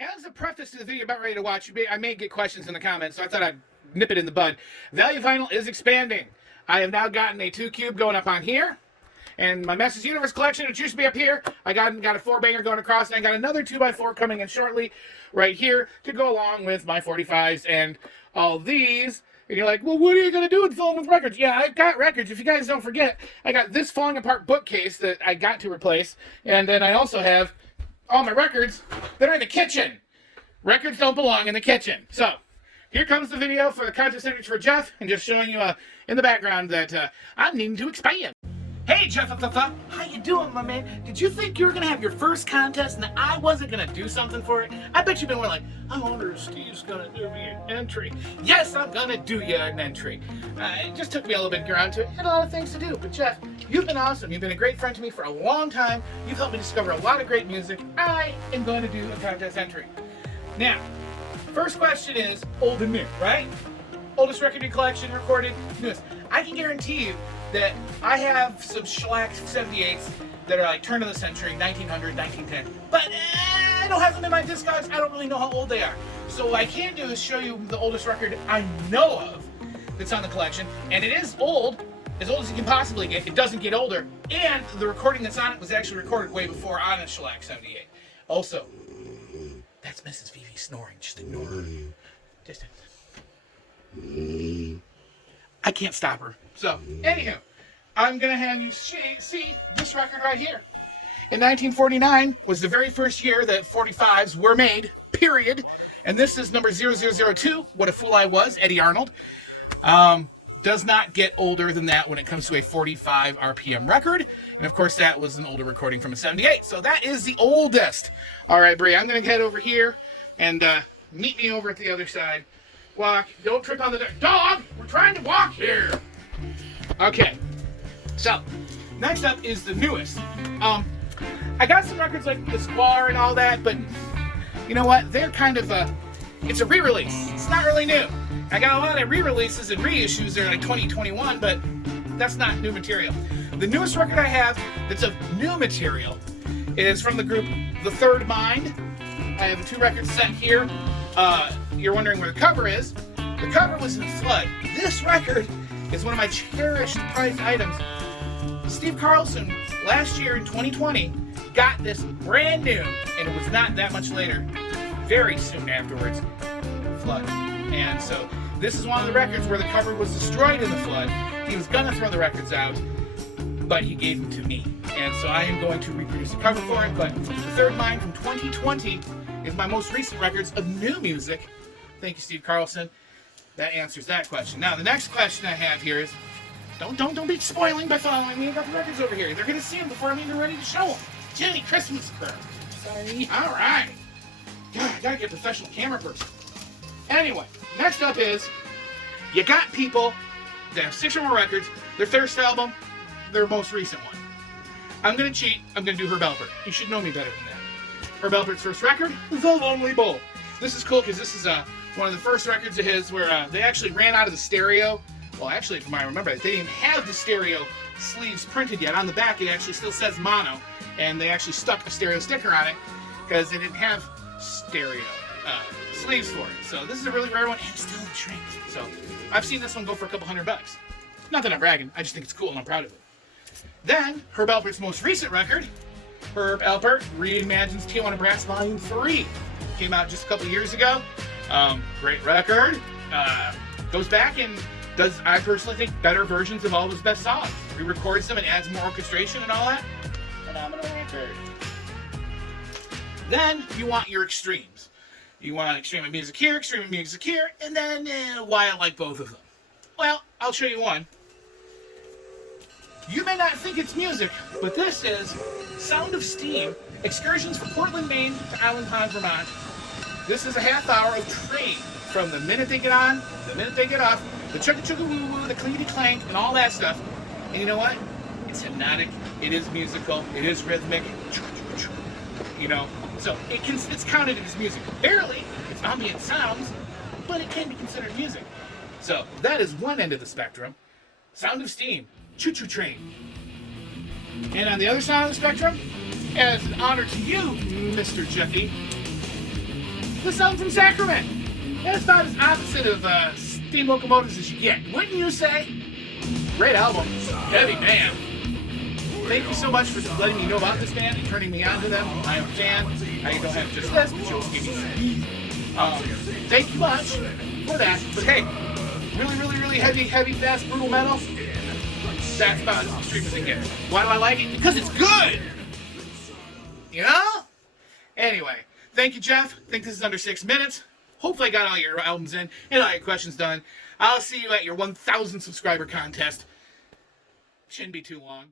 As a preface to the video you're about ready to watch, I may get questions in the comments, so I thought I'd nip it in the bud. Value Vinyl is expanding. I have now gotten a 2-cube going up on here. And my Masters Universe collection, which used to be up here, I got a 4-banger going across, and I got another 2x4 coming in shortly right here to go along with my 45s and all these. And you're like, well, what are you going to do with filling with records? Yeah, I've got records. If you guys don't forget, I got this falling apart bookcase that I got to replace. And then I also have all my records that are in the kitchen. Records don't belong in the kitchen. So here comes the video for the contest entries for Jeff, and just showing you in the background that I'm needing to expand. Hey Jeff, how you doing, my man? Did you think you were gonna have your first contest and I wasn't gonna do something for it? I bet you've been like, I wonder if Steve's gonna do me an entry. Yes, I'm gonna do you an entry. It just took me a little bit to get around to it. Had a lot of things to do, but Jeff, you've been awesome. You've been a great friend to me for a long time. You've helped me discover a lot of great music. I am going to do a contest entry. Now, first question is old and new, right? Oldest record in collection, recorded, newest. I can guarantee you that I have some shellac 78s that are like turn of the century, 1900, 1910. But I don't have them in my discogs. I don't really know how old they are. So what I can do is show you the oldest record I know of that's on the collection. And it is old as you can possibly get. It doesn't get older. And the recording that's on it was actually recorded way before on a shellac 78. Also, that's Mrs. Vivi snoring. Just ignore her. Just I can't stop her. So, anywho, I'm going to have you see this record right here. In 1949 was the very first year that 45s were made, period. And this is number 0002, What a Fool I Was, Eddie Arnold. Does not get older than that when it comes to a 45 RPM record. And of course, that was an older recording from a 78. So that is the oldest. All right, Brie, I'm going to head over here and meet me over at the other side. Walk. Don't trip on the dog. We're trying to walk here. Okay. So, next up is the newest. I got some records like the Squar and all that, but you know what? They're kind of it's a re-release. It's not really new. I got a lot of re-releases and reissues that are like 2021, but that's not new material. The newest record I have that's of new material is from the group The Third Mind. I have a 2 record set here. You're wondering where the cover is. The cover was in Flood. This record is one of my cherished prized items. Steve Carlson, last year in 2020, got this brand new, and it was not that much later, very soon afterwards, Flood. And so this is one of the records where the cover was destroyed in the flood. He was gonna throw the records out, but he gave them to me. And so I am going to reproduce the cover for it, but The Third Mind from 2020 is my most recent records of new music. Thank you, Steve Carlson. That answers that question. Now, the next question I have here is, don't be spoiling by following me. I got the records over here. They're gonna see them before I'm even ready to show them. Jenny Christmas girl. Sorry. All right. God, I gotta get a professional camera person. Anyway, next up is, you got people that have 6 or more records, their first album, their most recent one. I'm gonna cheat. I'm gonna do Herb Alpert. You should know me better than that. Herb Alpert's first record, The Lonely Bull. This is cool because this is one of the first records of his where they actually ran out of the stereo. Well, actually, from what I remember, they didn't have the stereo sleeves printed yet. On the back, it actually still says mono, and they actually stuck a stereo sticker on it because they didn't have stereo sleeves for it. So this is a really rare one, and it's still in shrink. So I've seen this one go for a couple $100. Not that I'm bragging, I just think it's cool and I'm proud of it. Then, Herb Alpert's most recent record, Herb Alpert Reimagines Tijuana Brass Volume 3. Came out just a couple years ago. Great record. Goes back and does, I personally think, better versions of all of his best songs. Re-records them and adds more orchestration and all that. Phenomenal record. Then, you want your extremes. You want extreme music here, extreme music here, and then why I like both of them. Well, I'll show you one. You may not think it's music, but this is Sound of Steam, Excursions from Portland, Maine to Island Pond, Vermont. This is a half hour of train from the minute they get on, the minute they get off, the chugga-chugga-woo-woo, the clingety-clank, and all that stuff. And you know what? It's hypnotic, it is musical, it is rhythmic, you know, so it's counted as music. Barely, it's ambient sounds, but it can be considered music. So that is one end of the spectrum. Sound of Steam, Choo Choo Train. And on the other side of the spectrum, as an honor to you, Mr. Jeffy, This album from Sacrament. That's about as opposite of steam locomotives as you get. Wouldn't you say? Great album. Heavy band. Thank you so much for letting me know about this band and turning me on to them. I am a fan. I don't have just this, but you also give me CDs. Thank you much for that. But hey, really heavy, fast, brutal metal. That's about as extreme as it gets. Why do I like it? Because it's good! You know? Anyway, thank you, Jeff. I think this is under 6 minutes. Hopefully I got all your albums in and all your questions done. I'll see you at your 1,000 subscriber contest. Shouldn't be too long.